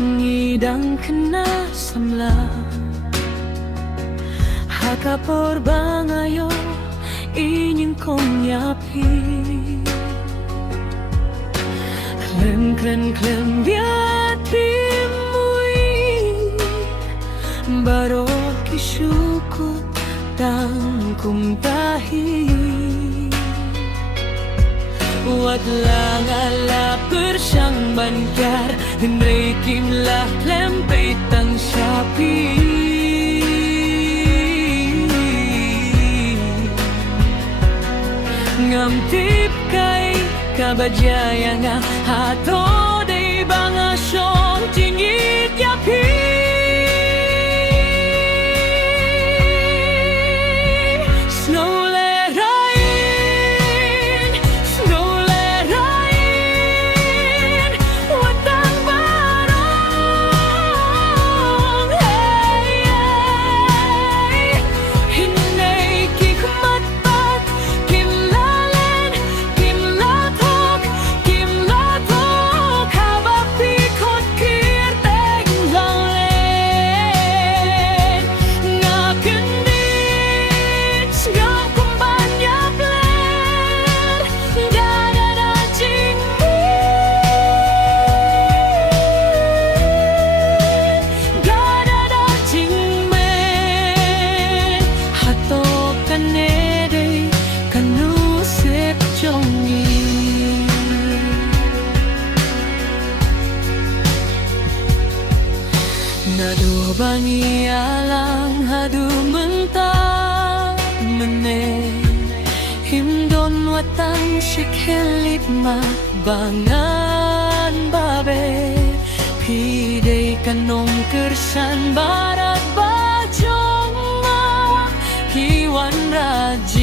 ngidang kena samla hakapor bangayo inyong konyapi klem biat bimui baro kisukut tang kumtahi Wat lang ala persyang bankar Henry kimlah lempay tang syapi Ngamtip kay kabajaya nga hato day bangasyon tingit yapi Nado bangi alang hadu mentah mene himdon watang shikelit ma bangan babe pidei kanong kersan barat bajong ma hiwan raja